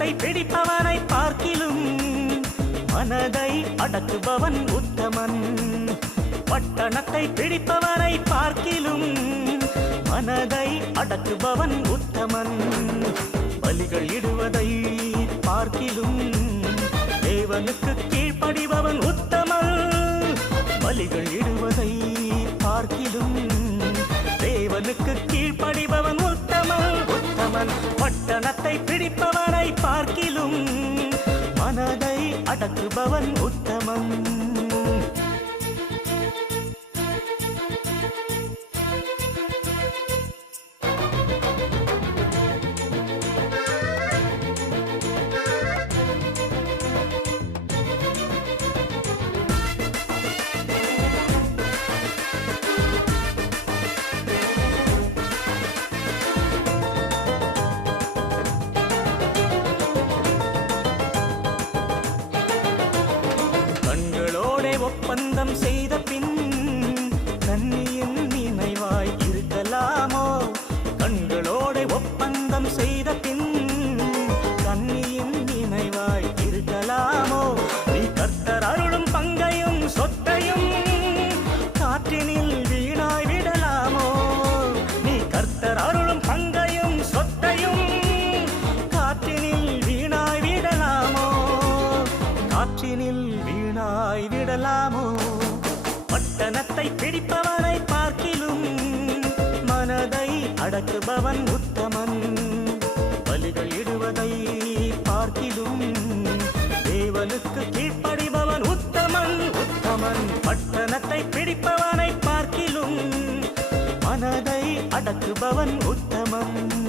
பட்டணத்தை பிடிப்பவனை பார்க்கிலும் மனதை அடக்குபவன் உத்தமன். பட்டணத்தை பிடிப்பவனை பார்க்கிலும் மனதை அடக்குபவன் உத்தமன். பலிகள் இடுவதை பார்க்கிலும் தேவனுக்கு கீழ்ப்படிபவன் உத்தமன். பலிகள் இடுவதை பார்க்கிலும் தேவனுக்கு கீழ்ப்படிபவன் உத்தமன். உத்தமன். பட்டணத்தை பிடிப்பவனை பார்க்கிலும் மனதை அடக்குபவன் உத்தமன் ஒப்பந்தம் செய்த பின் மனத்தை பிடிப்பவனை பார்க்கிலும் மனதை அடக்குபவன் உத்தமன். பலிகள் இடுவதை பார்க்கிலும் தேவனுக்கு கீழ்ப்படிபவன் உத்தமன். உத்தமன் பட்டணத்தை பிடிப்பவனை பார்க்கிலும் மனதை அடக்குபவன் உத்தமன்.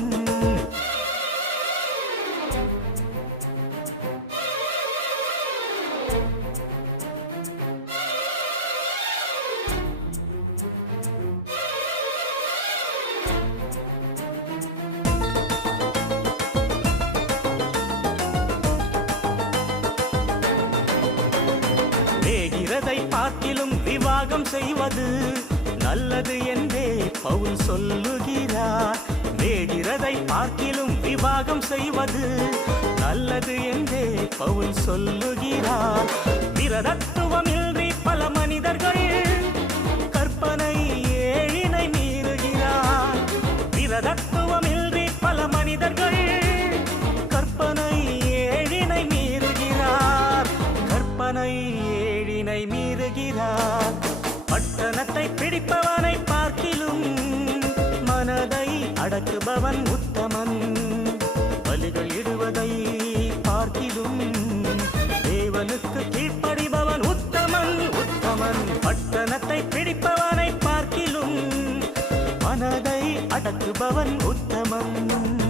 வேகிறதை பார்க்கிலும் விவாகம் செய்வது நல்லது என்றே பவுல் சொல்லுகிறார். வேகிறதை பார்க்கிலும் விவாகம் செய்வது நல்லது என்றே பவுல் சொல்லுகிறார். விரதத்துவமின்றி பல மனிதர்கள் மீறுகிறார் பட்டணத்தை பிடிப்பவனை பார்க்கிலும் மனதை அடக்குபவன் உத்தமன். பலிகள் இடுவதை பார்க்கிலும் தேவனுக்கு கீழ்ப்படிபவன் உத்தமன். உத்தமன். பட்டணத்தை பிடிப்பவனை பார்க்கிலும் மனதை அடக்குபவன் உத்தமன்.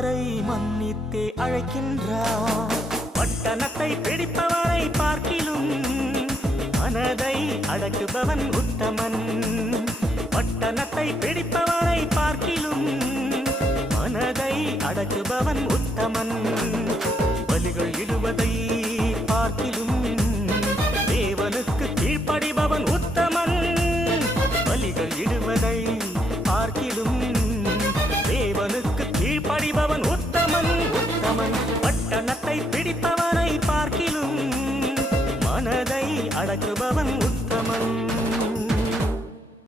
தாசரை மன்னித்தே அழைக்கின்றார் பட்டணத்தை பிடிப்பவரை பார்க்கிலும் மனதை அடக்குபவன் உத்தமன். பட்டணத்தை பிடிப்பவரை பார்க்கிலும் மனதை அடக்குபவன் உத்தமன். பலிகள் இடுவதை அடக்குபவன் உத்தமன்.